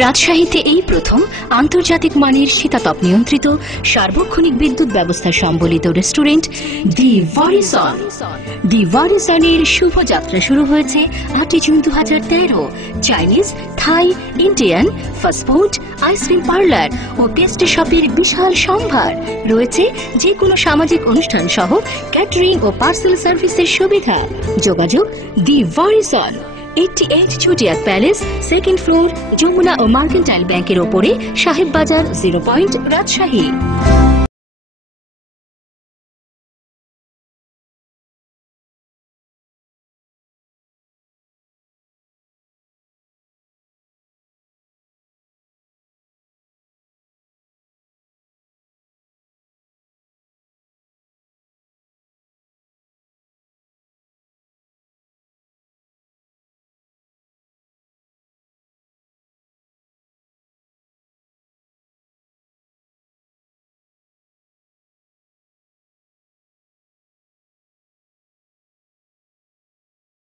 রাজশাহীতে এই প্রথম আন্তর্জাতিক মানের শীতাতপ নিয়ন্ত্রিত সার্বক্ষণিক বিদ্যুৎ ব্যবস্থা সম্বলিত রেস্টুরেন্ট দি ভরিসন। দি ভরিসনের শুভযাত্রা শুরু হয়েছে 8 জুন 2013। চাইনিজ, থাই, ইন্ডিয়ান, ফাস্টফুড, আইসক্রিম পার্লার ও পেস্ট্রি শপের বিশাল সম্ভার রয়েছে। যে কোনো সামাজিক অনুষ্ঠান সহ ক্যাটারিং ও পার্সেল সার্ভিসের সুবিধা। যোগাযোগ দি ভরিসন, 88 Chutiya palace, second floor, Jamuna ও মার্কেন্টাইল ব্যাংকের ওপরে, সাহেব বাজার, 0 পয়েন্ট, রাজশাহী।